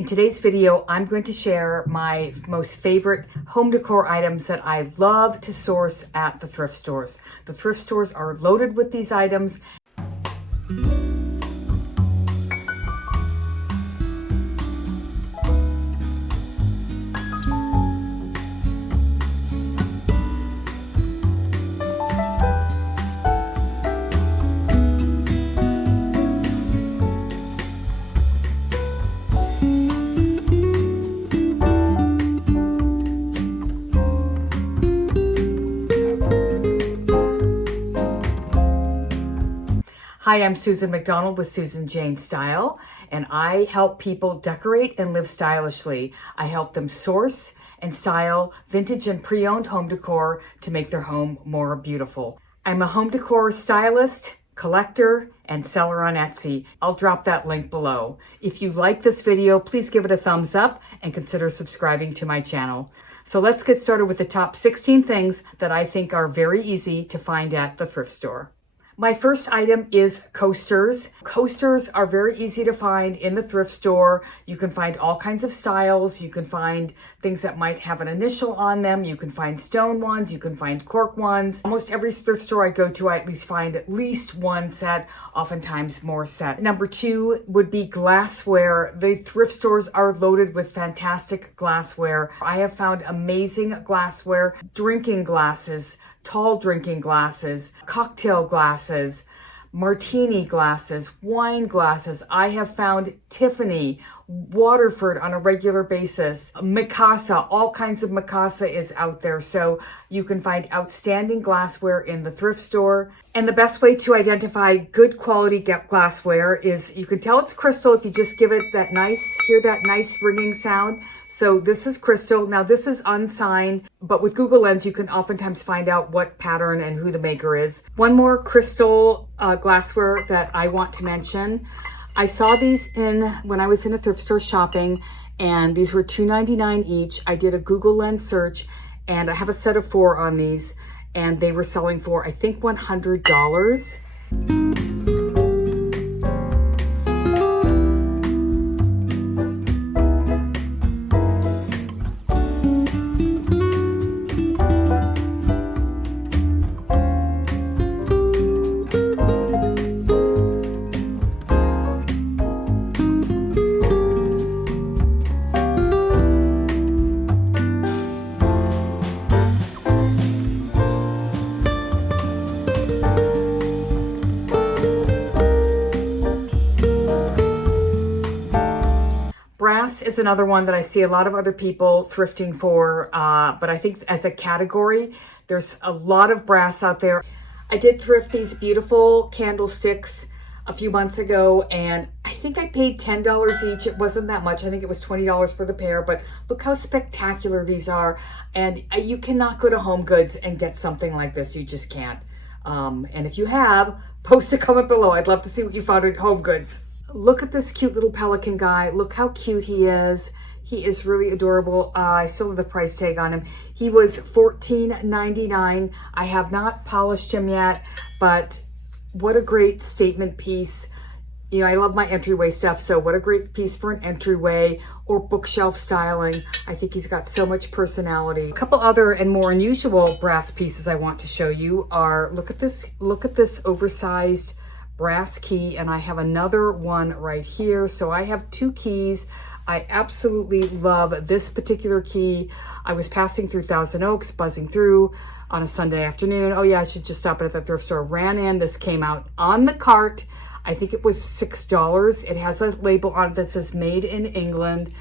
In today's video, I'm going to share my most favorite home decor items that I love to source at the thrift stores. The thrift stores are loaded with these items. Hi, I'm Susan McDonald with Susan Jane Style, and I help people decorate and live stylishly. I help them source and style vintage and pre-owned home decor to make their home more beautiful. I'm a home decor stylist, collector, and seller on Etsy. I'll drop that link below. If you like this video, please give it a thumbs up and consider subscribing to my channel. So let's get started with the top 16 things that I think are very easy to find at the thrift store. My first item is coasters. Coasters are very easy to find in the thrift store. You can find all kinds of styles. You can find things that might have an initial on them. You can find stone ones. You can find cork ones. Almost every thrift store I go to, I at least find at least one set, oftentimes more set. Number two would be glassware. The thrift stores are loaded with fantastic glassware. I have found amazing glassware, drinking glasses, tall drinking glasses, cocktail glasses, martini glasses, wine glasses. I have found Tiffany, Waterford on a regular basis, Mikasa, all kinds of Mikasa is out there. So you can find outstanding glassware in the thrift store. And the best way to identify good quality glassware is you can tell it's crystal if you just give it that hear that nice ringing sound. So this is crystal. Now this is unsigned, but with Google Lens, you can oftentimes find out what pattern and who the maker is. One more crystal glassware that I want to mention. I saw these when I was in a thrift store shopping, and these were $2.99 each. I did a Google Lens search, and I have a set of 4 on these, and they were selling for, I think, $100. Brass is another one that I see a lot of other people thrifting for, but I think as a category, there's a lot of brass out there. I did thrift these beautiful candlesticks a few months ago, and I think I paid $10 each. It wasn't that much. I think it was $20 for the pair, but look how spectacular these are. And you cannot go to Home Goods and get something like this. You just can't. And if you have, post a comment below. I'd love to see what you found at Home Goods. Look at this cute little pelican guy. Look how cute he is. He is really adorable. I still have the price tag on him. He was $14.99. I have not polished him yet, but what a great statement piece. You know, I love my entryway stuff, so what a great piece for an entryway or bookshelf styling. I think he's got so much personality. A couple other and more unusual brass pieces I want to show you are, look at this oversized brass key, and I have another one right here. So I have 2 keys. I absolutely love this particular key. I was passing through Thousand Oaks, buzzing through on a Sunday afternoon. Oh yeah, I should just stop at the thrift store. Ran in, this came out on the cart. I think it was $6. It has a label on it that says made in England.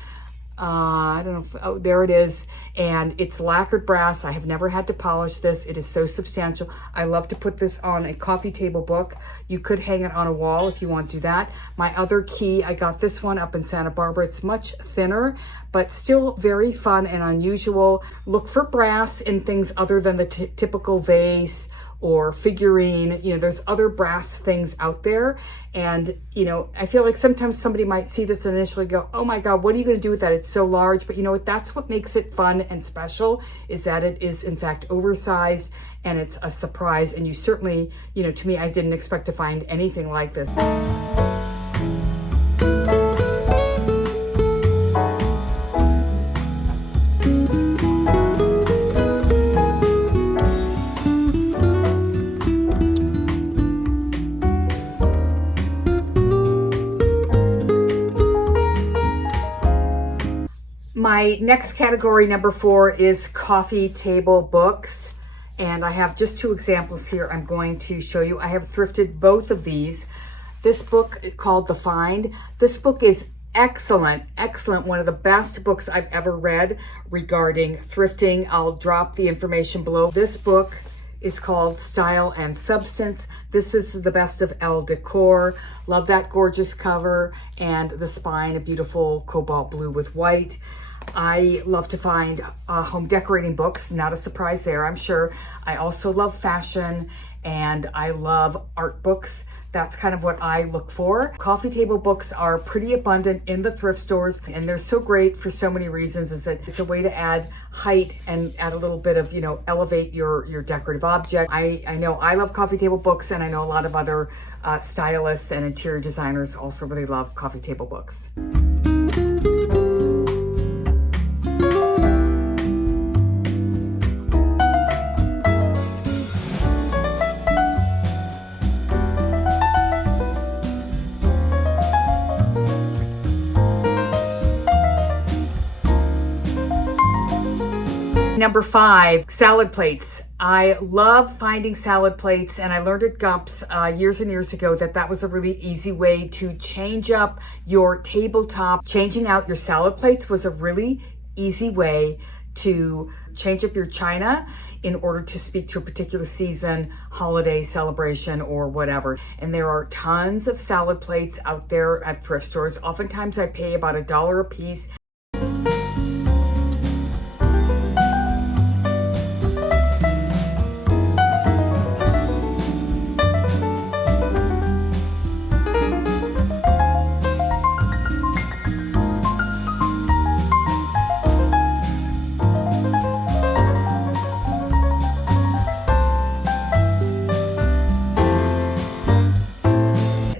I don't know if, oh, there it is. And it's lacquered brass. I have never had to polish this. It is so substantial. I love to put this on a coffee table book. You could hang it on a wall if you want to do that. My other key, I got this one up in Santa Barbara. It's much thinner, but still very fun and unusual. Look for brass in things other than the typical vase or figurine. You know, there's other brass things out there. And, you know, I feel like sometimes somebody might see this and initially go, oh my God, what are you going to do with that? It's so large. But you know what? That's what makes it fun and special, is that it is in fact oversized and it's a surprise. And you certainly, you know, to me, I didn't expect to find anything like this. My next category, number 4, is coffee table books. And I have just 2 examples here I'm going to show you. I have thrifted both of these. This book is called The Find. This book is excellent, excellent. One of the best books I've ever read regarding thrifting. I'll drop the information below. This book is called Style and Substance. This is the best of Decor. Love that gorgeous cover and the spine, a beautiful cobalt blue with white. I love to find home decorating books, not a surprise there, I'm sure. I also love fashion and I love art books. That's kind of what I look for. Coffee table books are pretty abundant in the thrift stores and they're so great for so many reasons. Is that it's a way to add height and add a little bit of, elevate your decorative object. I know I love coffee table books and I know a lot of other stylists and interior designers also really love coffee table books. Number 5, salad plates. I love finding salad plates and I learned at Gumps years and years ago that was a really easy way to change up your tabletop. Changing out your salad plates was a really easy way to change up your china in order to speak to a particular season, holiday celebration, or whatever. And there are tons of salad plates out there at thrift stores. Oftentimes I pay about $1 a piece.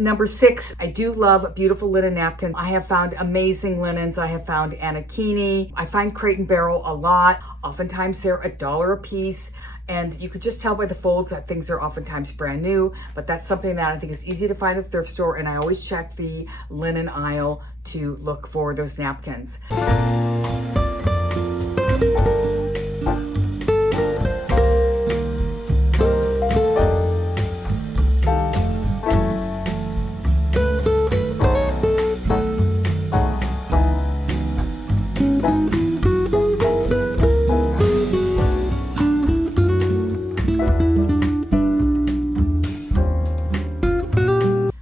Number 6, I do love beautiful linen napkins. I have found amazing linens. I have found Anakini. I find Crate & Barrel a lot. Oftentimes they're $1 a piece. And you could just tell by the folds that things are oftentimes brand new, but that's something that I think is easy to find at the thrift store. And I always check the linen aisle to look for those napkins.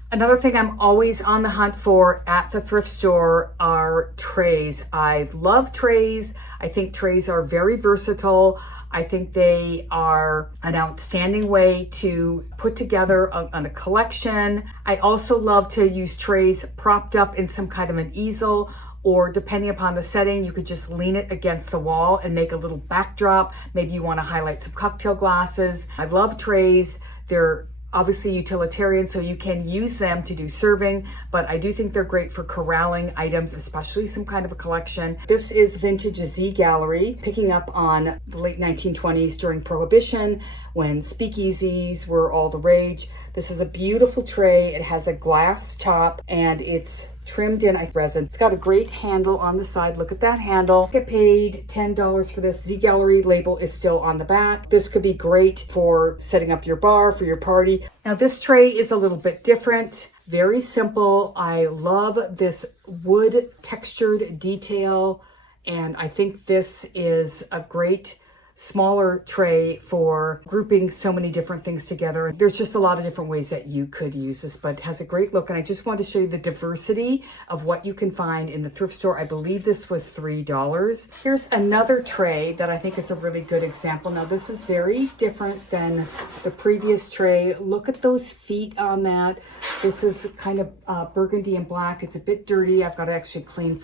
Another thing I'm always on the hunt for at the thrift store are trays. I love trays. I think trays are very versatile. I think they are an outstanding way to put together a collection. I also love to use trays propped up in some kind of an easel, or depending upon the setting, you could just lean it against the wall and make a little backdrop. Maybe you want to highlight some cocktail glasses. I love trays. They're obviously utilitarian, so you can use them to do serving, but I do think they're great for corralling items, especially some kind of a collection. This is vintage Z Gallery, picking up on the late 1920s during Prohibition, when speakeasies were all the rage. This is a beautiful tray. It has a glass top and it's trimmed in resin. It's got a great handle on the side. Look at that handle. I paid $10 for this. Z Gallery label is still on the back. This could be great for setting up your bar, for your party. Now this tray is a little bit different. Very simple. I love this wood textured detail, and I think this is a great smaller tray for grouping so many different things together. There's just a lot of different ways that you could use this, but it has a great look. And I just wanted to show you the diversity of what you can find in the thrift store. I believe this was $3. Here's another tray that I think is a really good example. Now this is very different than the previous tray. Look at those feet on that. This is kind of burgundy and black. It's a bit dirty. I've got to actually clean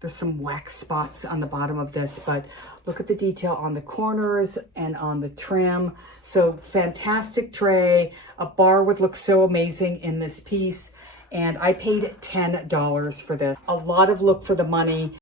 there's some wax spots on the bottom of this, but look at the detail on the corners and on the trim. So fantastic tray. A bar would look so amazing in this piece. And I paid $10 for this. A lot of look for the money.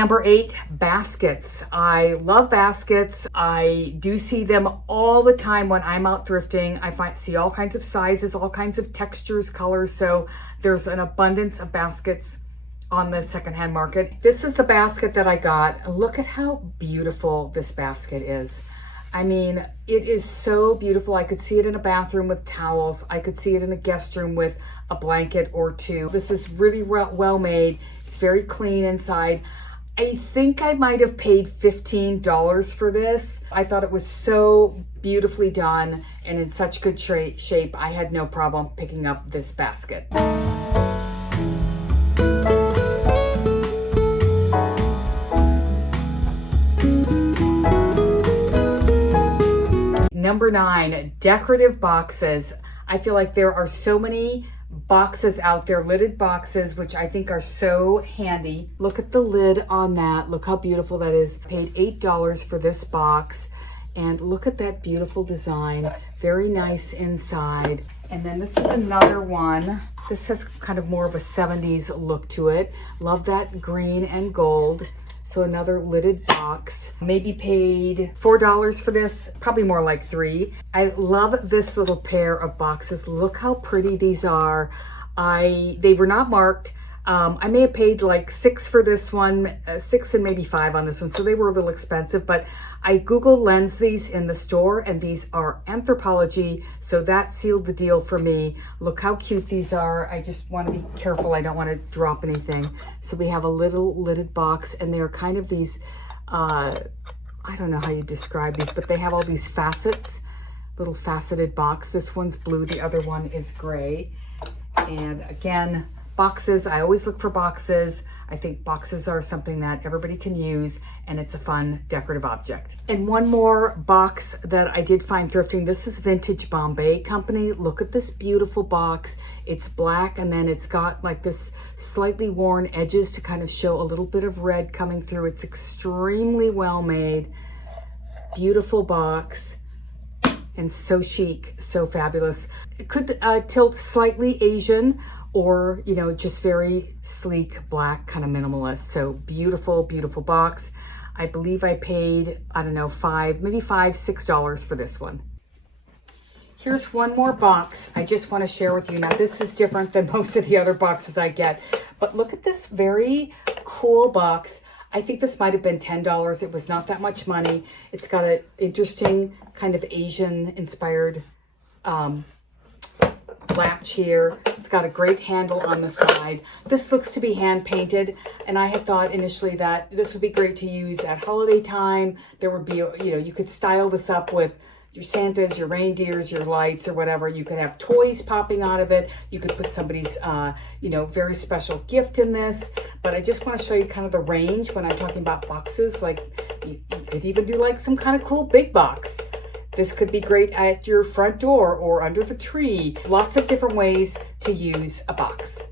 Number 8, baskets. I love baskets. I do see them all the time when I'm out thrifting. I see all kinds of sizes, all kinds of textures, colors. So there's an abundance of baskets on the secondhand market. This is the basket that I got. Look at how beautiful this basket is. I mean, it is so beautiful. I could see it in a bathroom with towels. I could see it in a guest room with a blanket or two. This is really well made. It's very clean inside. I think I might have paid $15 for this. I thought it was so beautifully done and in such good shape. I had no problem picking up this basket. Number 9, decorative boxes. I feel like there are so many boxes out there, lidded boxes, which I think are so handy. Look at the lid on that. Look how beautiful that is. Paid $8 for this box. And look at that beautiful design. Very nice inside. And then this is another one. This has kind of more of a 70s look to it. Love that green and gold. So another lidded box. Maybe paid $4 for this, probably more like $3. I love this little pair of boxes. Look how pretty these are. They were not marked. I may have paid like $6 for this one, $6 and maybe $5 on this one. So they were a little expensive, but I Googled lens these in the store and these are Anthropologie. So that sealed the deal for me. Look how cute these are. I just want to be careful. I don't want to drop anything. So we have a little lidded box and they're kind of these, I don't know how you describe these, but they have all these facets, little faceted box. This one's blue. The other one is gray. And again, boxes, I always look for boxes. I think boxes are something that everybody can use and it's a fun decorative object. And one more box that I did find thrifting. This is Vintage Bombay Company. Look at this beautiful box. It's black and then it's got like this slightly worn edges to kind of show a little bit of red coming through. It's extremely well made. Beautiful box. And so chic, so fabulous. It could tilt slightly Asian or, you know, just very sleek, black, kind of minimalist. So beautiful, beautiful box. I believe I paid, I don't know, maybe $5, $6 for this one. Here's one more box I just want to share with you. Now, this is different than most of the other boxes I get, but look at this very cool box. I think this might have been $10. It was not that much money. It's got an interesting kind of Asian inspired latch here. It's got a great handle on the side. This looks to be hand painted, and I had thought initially that this would be great to use at holiday time. There would be, you know, you could style this up with your Santas, your reindeers, your lights, or whatever. You could have toys popping out of it. You could put somebody's, you know, very special gift in this. But I just want to show you kind of the range when I'm talking about boxes. Like you could even do like some kind of cool big box. This could be great at your front door or under the tree. Lots of different ways to use a box.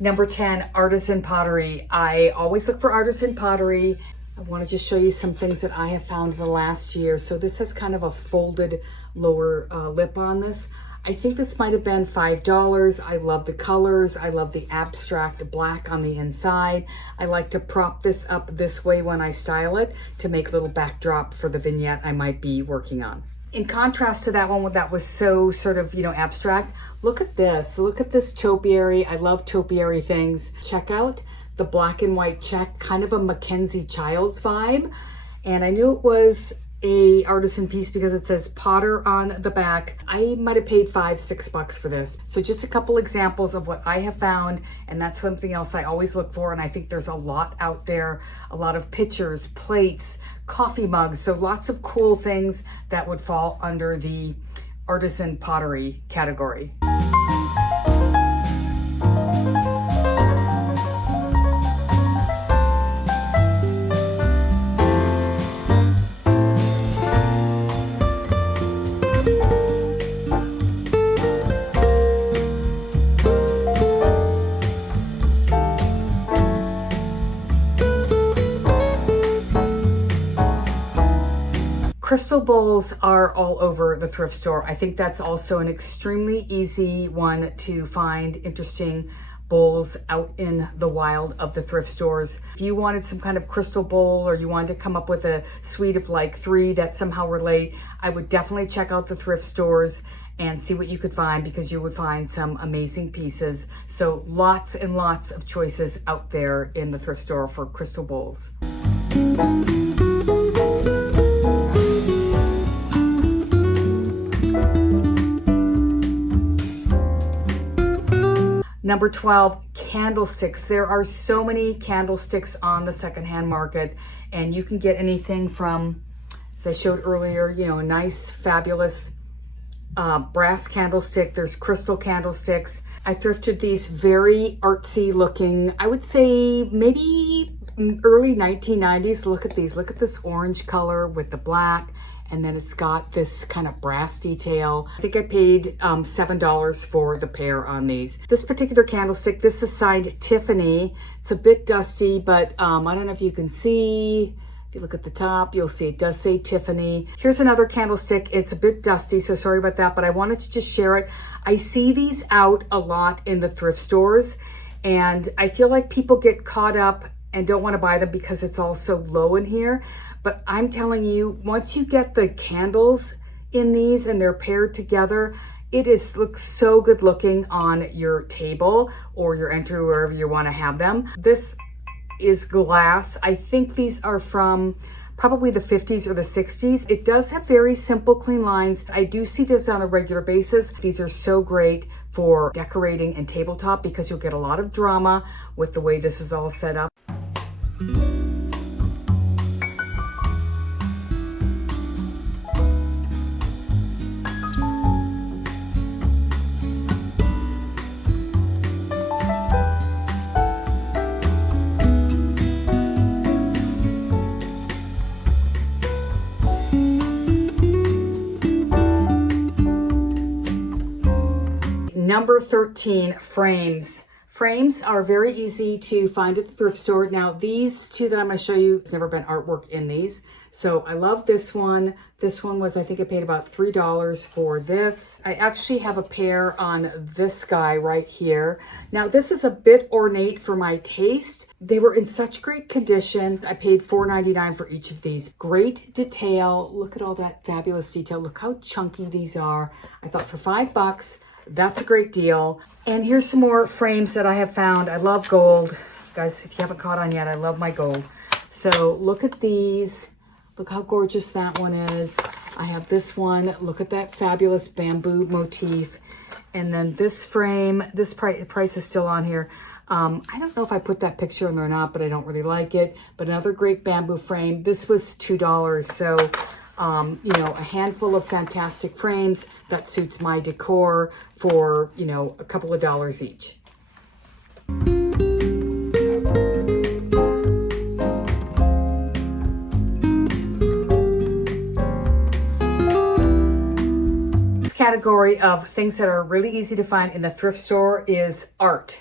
Number 10, Artisan Pottery. I always look for Artisan Pottery. I want to just show you some things that I have found the last year. So this has kind of a folded lower lip on this. I think this might have been $5. I love the colors. I love the abstract black on the inside. I like to prop this up this way when I style it to make a little backdrop for the vignette I might be working on. In contrast to that one that was so sort of, you know, abstract, look at this. Look at this topiary. I love topiary things. Check out the black and white check, kind of a Mackenzie Childs vibe. And I knew it was a artisan piece because it says Potter on the back. I might have paid $5-6 for this. So just a couple examples of what I have found, and that's something else I always look for, and I think there's a lot out there, a lot of pitchers, plates, coffee mugs, so lots of cool things that would fall under the artisan pottery category. Crystal bowls are all over the thrift store. I think that's also an extremely easy one to find interesting bowls out in the wild of the thrift stores. If you wanted some kind of crystal bowl or you wanted to come up with a suite of like 3 that somehow relate, I would definitely check out the thrift stores and see what you could find, because you would find some amazing pieces. So lots and lots of choices out there in the thrift store for crystal bowls. Number 12, candlesticks. There are so many candlesticks on the secondhand market, and you can get anything from, as I showed earlier, you know, a nice, fabulous brass candlestick. There's crystal candlesticks. I thrifted these very artsy looking, I would say maybe early 1990s. Look at these. Look at this orange color with the black. And then it's got this kind of brass detail. I think I paid $7 for the pair on these. This particular candlestick, this is signed Tiffany. It's a bit dusty, but I don't know if you can see. If you look at the top, you'll see it does say Tiffany. Here's another candlestick. It's a bit dusty, so sorry about that, but I wanted to just share it. I see these out a lot in the thrift stores, and I feel like people get caught up and don't want to buy them because it's all so low in here. But I'm telling you, once you get the candles in these and they're paired together, it looks so good looking on your table or your entry, wherever you want to have them. This is glass. I think these are from probably the 50s or the 60s. It does have very simple, clean lines. I do see this on a regular basis. These are so great for decorating and tabletop because you'll get a lot of drama with the way this is all set up. Number 13, frames. Frames are very easy to find at the thrift store. Now, these 2 that I'm going to show you, there's never been artwork in these. So I love this one. This one was, I think I paid about $3 for this. I actually have a pair on this guy right here. Now, this is a bit ornate for my taste. They were in such great condition. I paid $4.99 for each of these. Great detail. Look at all that fabulous detail. Look how chunky these are. I thought for $5, that's a great deal. And here's some more frames that I have found. I love gold. Guys, if you haven't caught on yet, I love my gold. So look at these. Look how gorgeous that one is. I have this one. Look at that fabulous bamboo motif. And then this frame, this price is still on here. I don't know if I put that picture in there or not, but I don't really like it. But another great bamboo frame. This was $2. So you know, a handful of fantastic frames that suits my decor for, you know, a couple of dollars each. This category of things that are really easy to find in the thrift store is art.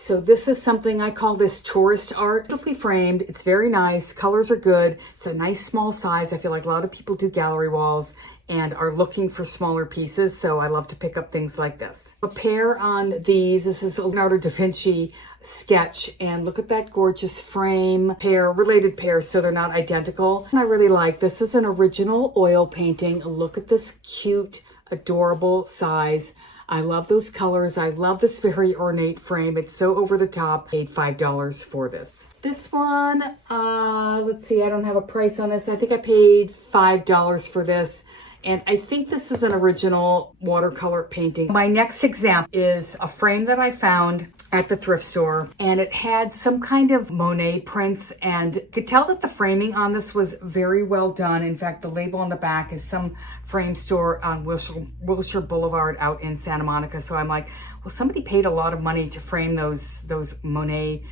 So this is something, I call this tourist art. Beautifully framed, it's very nice, colors are good, it's a nice small size. I feel like a lot of people do gallery walls and are looking for smaller pieces, so I love to pick up things like this. A pair on these, this is a Leonardo da Vinci sketch, and look at that gorgeous frame. Related pairs, so they're not identical. And I really like, this is an original oil painting. Look at this cute, adorable size. I love those colors. I love this very ornate frame. It's so over the top. Paid $5 for this. This one, let's see, I don't have a price on this. I think I paid $5 for this. And I think this is an original watercolor painting. My next example is a frame that I found at the thrift store, and it had some kind of Monet prints, and you could tell that the framing on this was very well done. In fact, the label on the back is some frame store on Wilshire Boulevard out in Santa Monica. So I'm like, well, somebody paid a lot of money to frame those Monet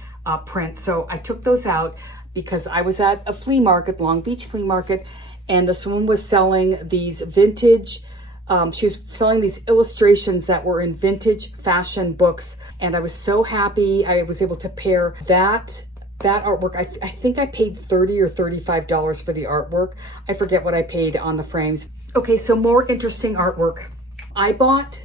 prints. So I took those out because I was at a flea market, Long Beach Flea Market, and this woman was selling these vintage, she was selling these illustrations that were in vintage fashion books. And I was so happy I was able to pair that artwork. I think I paid $30 or $35 for the artwork. I forget what I paid on the frames. Okay, so more interesting artwork. I bought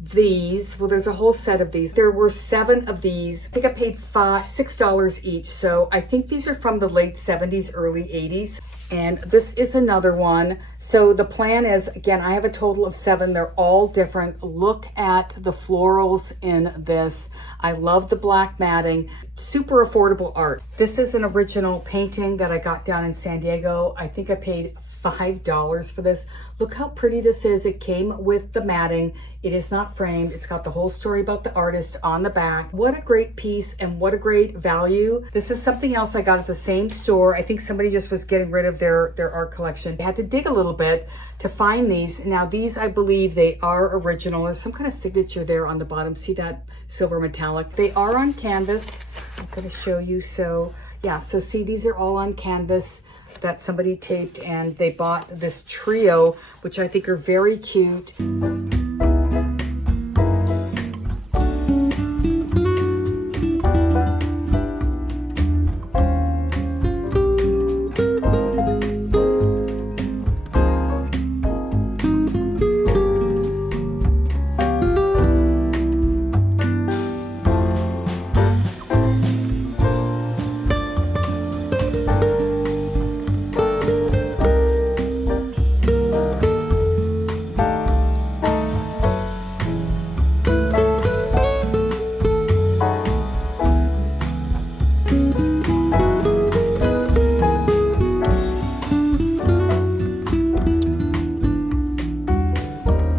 these, well, there's a whole set of these. There were 7 of these. I think I paid $6 each. So I think these are from the late 70s, early 80s. And this is another one. So the plan is, again, I have a total of 7. They're all different. Look at the florals in this. I love the black matting. Super affordable art. This is an original painting that I got down in San Diego. I think I paid $5 for this. Look how pretty this is. It came with the matting. It is not framed. It's got the whole story about the artist on the back. What a great piece and what a great value. This is something else I got at the same store. I think somebody just was getting rid of their art collection. I had to dig a little bit to find these. Now these, I believe they are original. There's some kind of signature there on the bottom. See that silver metallic? They are on canvas. I'm going to show you. So yeah, so see, these are all on canvas that somebody taped, and they bought this trio, which I think are very cute.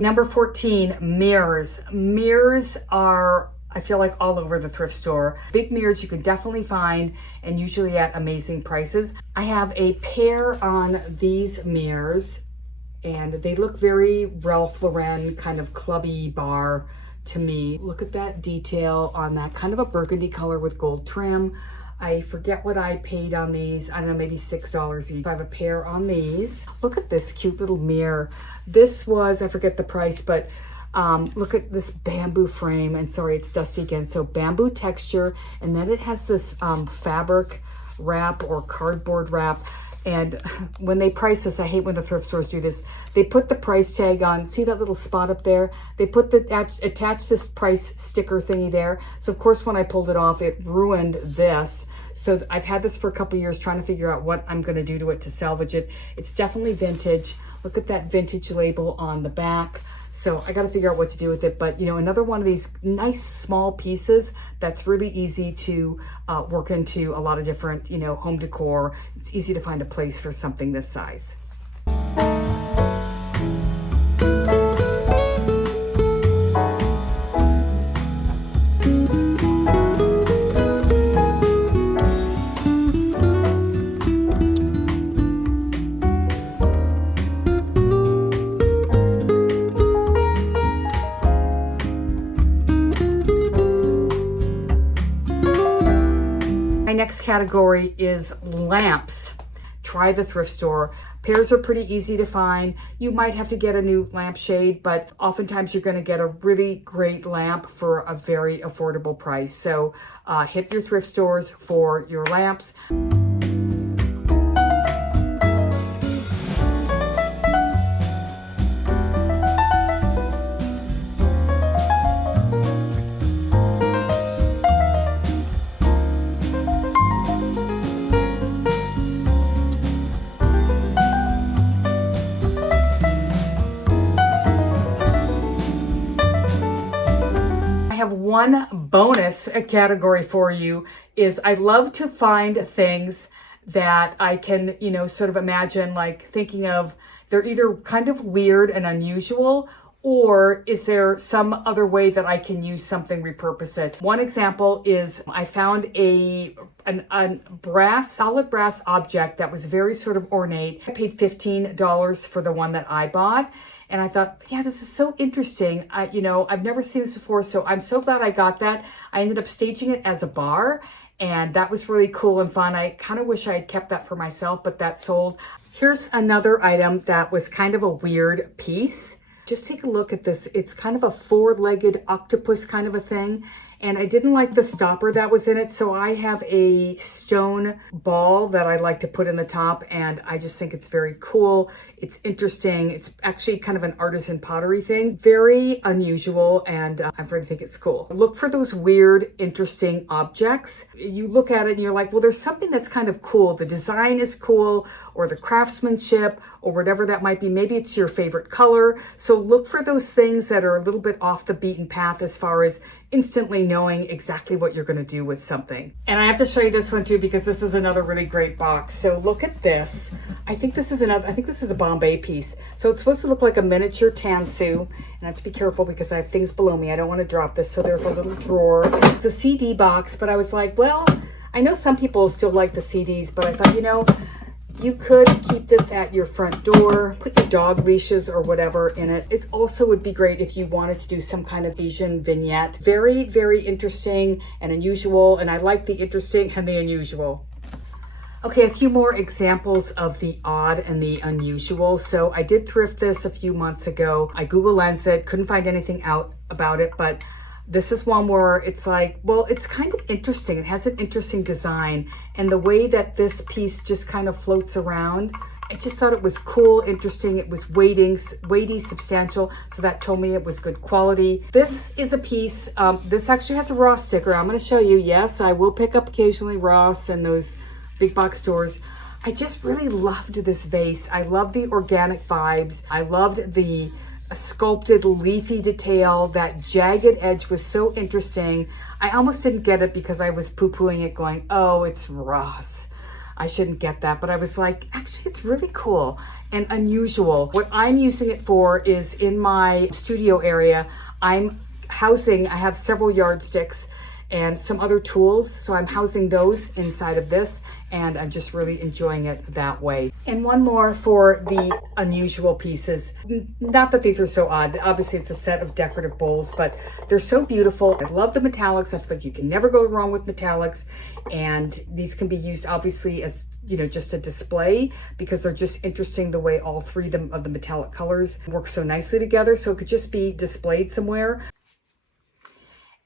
Number 14, mirrors. Mirrors are, I feel like, all over the thrift store. Big mirrors you can definitely find, and usually at amazing prices. I have a pair on these mirrors, and they look very Ralph Lauren kind of clubby bar to me. Look at that detail on that, kind of a burgundy color with gold trim. I forget what I paid on these. I don't know, maybe $6 each. I have a pair on these. Look at this cute little mirror. This was, I forget the price, but look at this bamboo frame. And sorry, it's dusty again. So bamboo texture, and then it has this fabric wrap or cardboard wrap. And when they price this, I hate when the thrift stores do this. They put the price tag on. See that little spot up there? They put attach this price sticker thingy there. So of course, when I pulled it off, it ruined this. So I've had this for a couple years trying to figure out what I'm going to do to it to salvage it. It's definitely vintage. Look at that vintage label on the back. So I got to figure out what to do with it. But, you know, another one of these nice small pieces that's really easy to work into a lot of different, you know, home decor. It's easy to find a place for something this size. Next category is lamps. Try the thrift store. Pairs are pretty easy to find. You might have to get a new lampshade, but oftentimes you're going to get a really great lamp for a very affordable price. So hit your thrift stores for your lamps. one bonus category for you is I love to find things that I can, you know, sort of imagine, like thinking of, they're either kind of weird and unusual, or is there some other way that I can use something, repurpose it? One example is I found a solid brass object that was very sort of ornate. I paid $15 for the one that I bought. And I thought, yeah, this is so interesting. You know, I've never seen this before, so I'm so glad I got that. I ended up staging it as a bar, and that was really cool and fun. I kind of wish I had kept that for myself, but that sold. Here's another item that was kind of a weird piece. Just take a look at this. It's kind of a four-legged octopus kind of a thing. And I didn't like the stopper that was in it, so I have a stone ball that I like to put in the top, and I just think it's very cool. It's interesting. It's actually kind of an artisan pottery thing. Very unusual, and I really think it's cool. Look for those weird, interesting objects. You look at it and you're like, well, there's something that's kind of cool. The design is cool, or the craftsmanship, or whatever that might be. Maybe it's your favorite color. So look for those things that are a little bit off the beaten path as far as instantly knowing exactly what you're going to do with something. And I have to show you this one too, because this is another really great box. So look at this. I think this is a Bombay piece. So it's supposed to look like a miniature tansu. And I have to be careful because I have things below me. I don't want to drop this. So there's a little drawer. It's a CD box, but I was like, well, I know some people still like the CDs, but I thought, you know, you could keep this at your front door, put your dog leashes or whatever in it. It also would be great if you wanted to do some kind of Asian vignette. Very, very interesting and unusual, and I like the interesting and the unusual. Okay, a few more examples of the odd and the unusual. So I did thrift this a few months ago. I Google Lensed it, couldn't find anything out about it, but this is one where it's like, well, it's kind of interesting. It has an interesting design, and the way that this piece just kind of floats around, I just thought it was cool, interesting. It was weighty, substantial, so that told me it was good quality. This is a piece, this actually has a Ross sticker. I'm gonna show you. Yes, I will pick up occasionally Ross and those big box stores. I just really loved this vase. I love the organic vibes. I loved the sculpted leafy detail. That jagged edge was so interesting. I almost didn't get it because I was poo-pooing it going, oh, it's Ross, I shouldn't get that. But I was like, actually, it's really cool and unusual. What I'm using it for is in my studio area, I have several yardsticks and some other tools. So I'm housing those inside of this, and I'm just really enjoying it that way. And one more for the unusual pieces. Not that these are so odd. Obviously it's a set of decorative bowls, but they're so beautiful. I love the metallics. I feel like you can never go wrong with metallics. And these can be used obviously as, you know, just a display, because they're just interesting the way all three of the metallic colors work so nicely together. So it could just be displayed somewhere.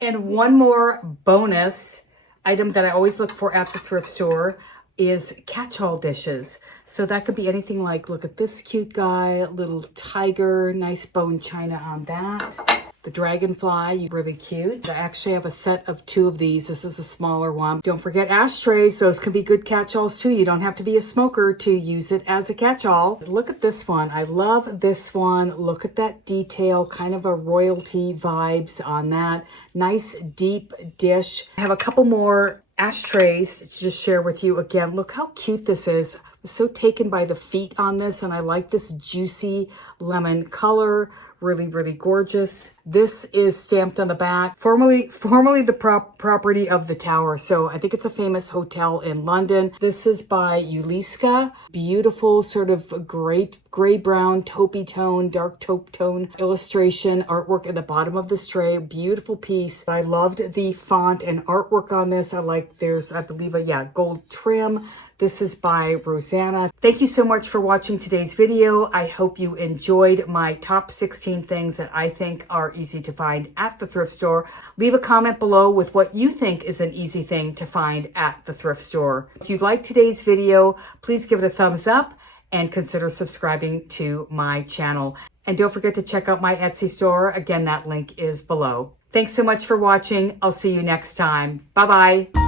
And one more bonus item that I always look for at the thrift store is catch-all dishes. So that could be anything like, look at this cute guy, little tiger, nice bone china on that. The dragonfly, really cute. I actually have a set of 2 of these. This is a smaller one. Don't forget ashtrays. Those can be good catch-alls too. You don't have to be a smoker to use it as a catch-all. Look at this one. I love this one. Look at that detail, kind of a royalty vibes on that. Nice deep dish. I have a couple more ashtrays to just share with you. Again, look how cute this is. I was so taken by the feet on this, and I like this juicy lemon color. Really, really gorgeous. This is stamped on the back, formerly the property of the Tower. So I think it's a famous hotel in London. This is by Uliska. Beautiful sort of gray-brown taupey tone, dark taupe tone illustration artwork at the bottom of this tray. Beautiful piece. I loved the font and artwork on this. I like, there's, I believe, gold trim. This is by Rosanna. Thank you so much for watching today's video. I hope you enjoyed my top 16 things that I think are easy to find at the thrift store. Leave a comment below with what you think is an easy thing to find at the thrift store. If you liked today's video, please give it a thumbs up and consider subscribing to my channel. And don't forget to check out my Etsy store. Again, that link is below. Thanks so much for watching. I'll see you next time. Bye-bye.